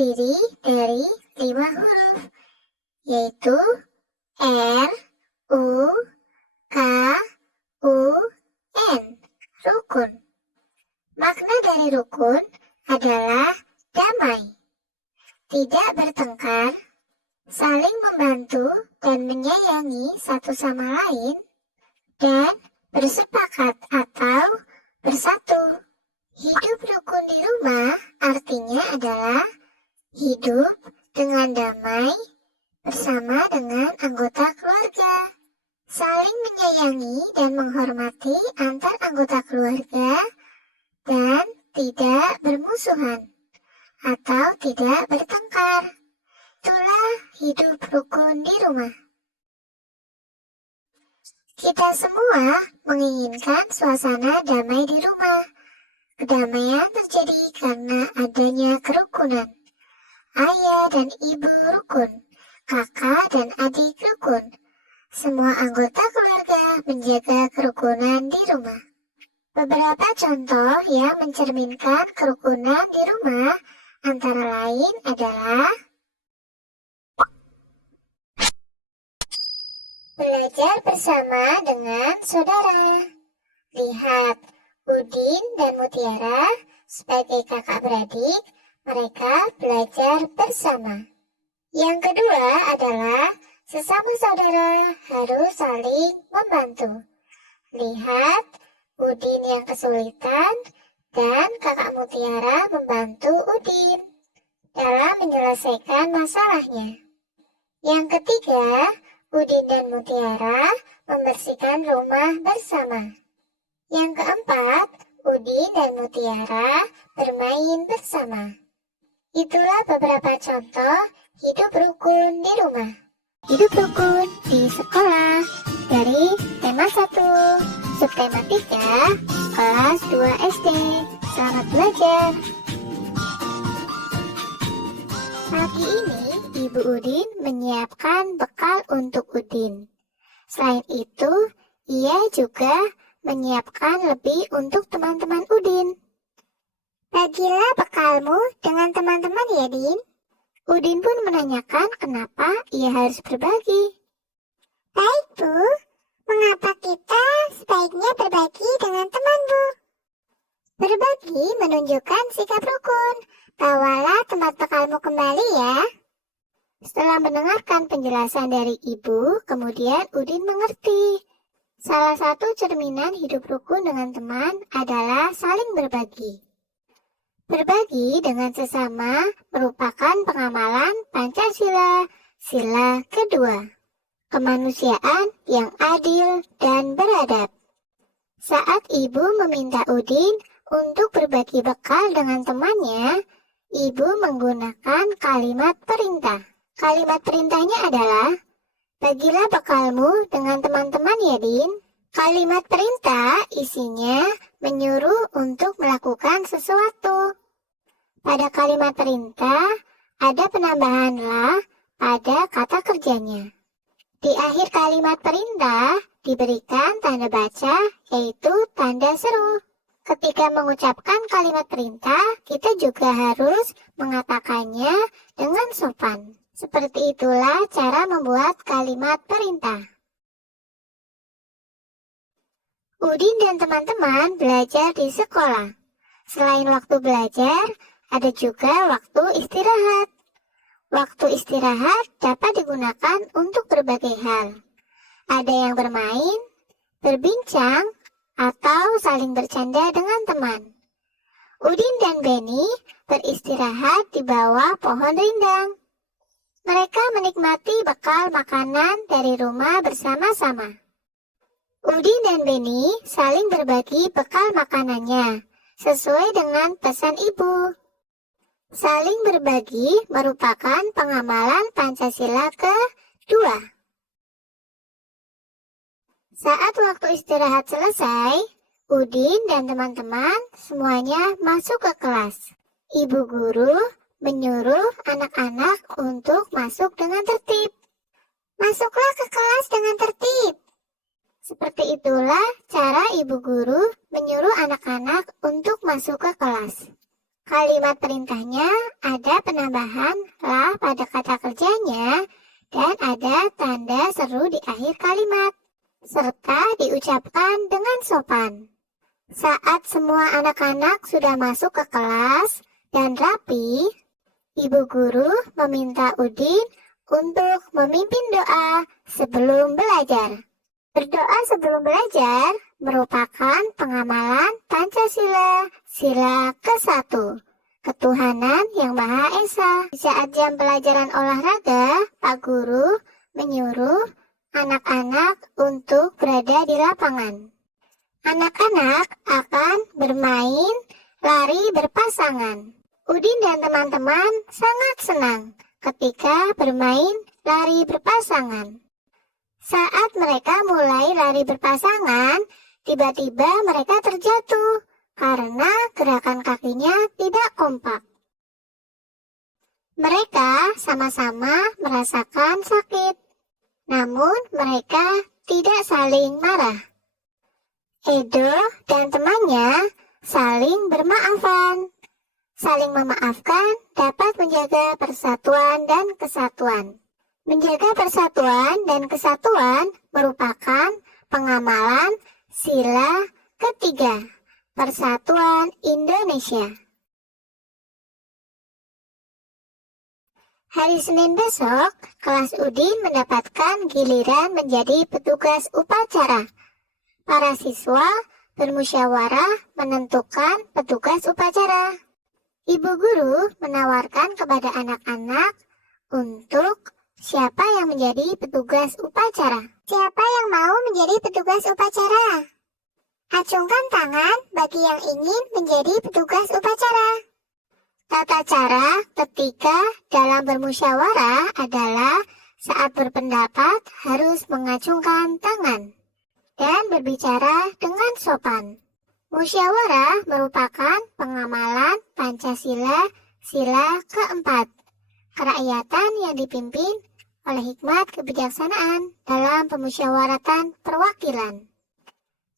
terdiri dari 5 huruf, yaitu R, U, K, U, N, rukun. Makna dari rukun adalah damai, tidak bertengkar, saling membantu dan menyayangi satu sama lain, dan bersepakat atau bersatu. Hidup rukun di rumah artinya adalah hidup dengan damai bersama dengan anggota keluarga, saling menyayangi dan menghormati antar anggota keluarga, dan tidak bermusuhan atau tidak bertengkar. Itulah hidup rukun di rumah. Kita semua menginginkan suasana damai di rumah. Kedamaian terjadi karena adanya kerukunan. Ayah dan ibu rukun, kakak dan adik rukun. Semua anggota keluarga menjaga kerukunan di rumah. Beberapa contoh yang mencerminkan kerukunan di rumah antara lain adalah belajar bersama dengan saudara. Lihat, Udin dan Mutiara sebagai kakak beradik, mereka belajar bersama. Yang kedua adalah sesama saudara harus saling membantu. Lihat, Udin yang kesulitan dan kakak Mutiara membantu Udin dalam menyelesaikan masalahnya. Yang ketiga, Udin dan Mutiara membersihkan rumah bersama. Yang keempat, Udin dan Mutiara bermain bersama. Itulah beberapa contoh hidup rukun di rumah. Hidup rukun di sekolah dari tema 1, subtema 3, kelas 2 SD. Selamat belajar. Pagi ini, Ibu Udin menyiapkan bekal untuk Udin. Selain itu, ia juga menyiapkan lebih untuk teman-teman Udin. Bagilah bekalmu dengan teman-teman ya, Din. Udin pun menanyakan kenapa ia harus berbagi. Baik, Bu. Mengapa kita sebaiknya berbagi dengan teman, Bu? Berbagi menunjukkan sikap rukun. Bawalah tempat bekalmu kembali ya. Setelah mendengarkan penjelasan dari ibu, kemudian Udin mengerti. Salah satu cerminan hidup rukun dengan teman adalah saling berbagi. Berbagi dengan sesama merupakan pengamalan Pancasila, sila kedua. Kemanusiaan yang adil dan beradab. Saat ibu meminta Udin untuk berbagi bekal dengan temannya, ibu menggunakan kalimat perintah. Kalimat perintahnya adalah, bagilah bekalmu dengan teman-teman ya, Din. Kalimat perintah isinya menyuruh untuk melakukan sesuatu. Pada kalimat perintah, ada penambahan la pada kata kerjanya. Di akhir kalimat perintah, diberikan tanda baca, yaitu tanda seru. Ketika mengucapkan kalimat perintah, kita juga harus mengatakannya dengan sopan. Seperti itulah cara membuat kalimat perintah. Udin dan teman-teman belajar di sekolah. Selain waktu belajar, ada juga waktu istirahat. Waktu istirahat dapat digunakan untuk berbagai hal. Ada yang bermain, berbincang, atau saling bercanda dengan teman. Udin dan Beni beristirahat di bawah pohon rindang. Mereka menikmati bekal makanan dari rumah bersama-sama. Udin dan Beni saling berbagi bekal makanannya, sesuai dengan pesan ibu. Saling berbagi merupakan pengamalan Pancasila kedua. Saat waktu istirahat selesai, Udin dan teman-teman semuanya masuk ke kelas. Ibu guru menyuruh anak-anak untuk masuk dengan tertib. Masuklah ke kelas dengan tertib. Seperti itulah cara ibu guru menyuruh anak-anak untuk masuk ke kelas. Kalimat perintahnya ada penambahan la pada kata kerjanya dan ada tanda seru di akhir kalimat, serta diucapkan dengan sopan. Saat semua anak-anak sudah masuk ke kelas dan rapi, ibu guru meminta Udin untuk memimpin doa sebelum belajar. Berdoa sebelum belajar merupakan pengamalan Pancasila sila ke-1, ketuhanan yang Maha Esa. Saat jam pelajaran olahraga, Pak Guru menyuruh anak-anak untuk berada di lapangan. Anak-anak akan bermain lari berpasangan. Udin dan teman-teman sangat senang ketika bermain lari berpasangan. Saat mereka mulai lari berpasangan, tiba-tiba mereka terjatuh karena gerakan kakinya tidak kompak. Mereka sama-sama merasakan sakit, namun mereka tidak saling marah. Edo dan temannya saling bermaafan. Saling memaafkan dapat menjaga persatuan dan kesatuan. Menjaga persatuan dan kesatuan merupakan pengamalan sila ke-3, Persatuan Indonesia. Hari Senin besok, kelas Udin mendapatkan giliran menjadi petugas upacara. Para siswa bermusyawarah menentukan petugas upacara. Ibu guru menawarkan kepada anak-anak untuk siapa yang menjadi petugas upacara. Siapa yang mau menjadi petugas upacara? Acungkan tangan bagi yang ingin menjadi petugas upacara. Tata cara ketika dalam bermusyawarah adalah saat berpendapat harus mengacungkan tangan dan berbicara dengan sopan. Musyawarah merupakan pengamalan Pancasila sila ke-4, kerakyatan yang dipimpin oleh hikmat kebijaksanaan dalam pemusyawaratan perwakilan.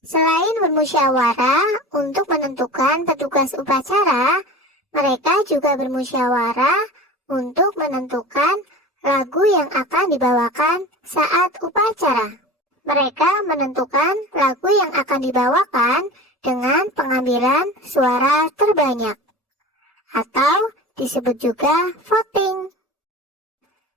Selain bermusyawarah untuk menentukan petugas upacara, mereka juga bermusyawarah untuk menentukan lagu yang akan dibawakan saat upacara. Mereka menentukan lagu yang akan dibawakan dengan pengambilan suara terbanyak, atau disebut juga voting.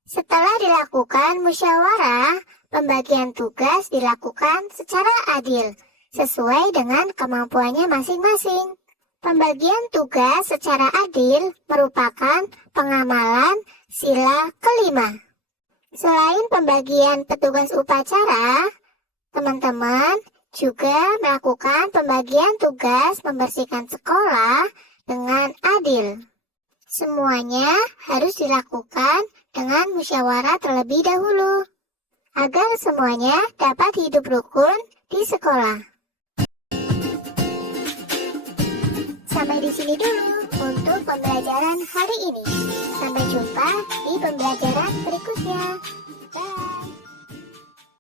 Setelah dilakukan musyawarah, pembagian tugas dilakukan secara adil, sesuai dengan kemampuannya masing-masing. Pembagian tugas secara adil merupakan pengamalan sila ke-5. Selain pembagian petugas upacara, teman-teman juga melakukan pembagian tugas membersihkan sekolah dengan adil. Semuanya harus dilakukan dengan musyawarah terlebih dahulu, agar semuanya dapat hidup rukun di sekolah. Sampai di sini dulu untuk pembelajaran hari ini. Sampai jumpa di pembelajaran berikutnya.